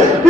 Yeah.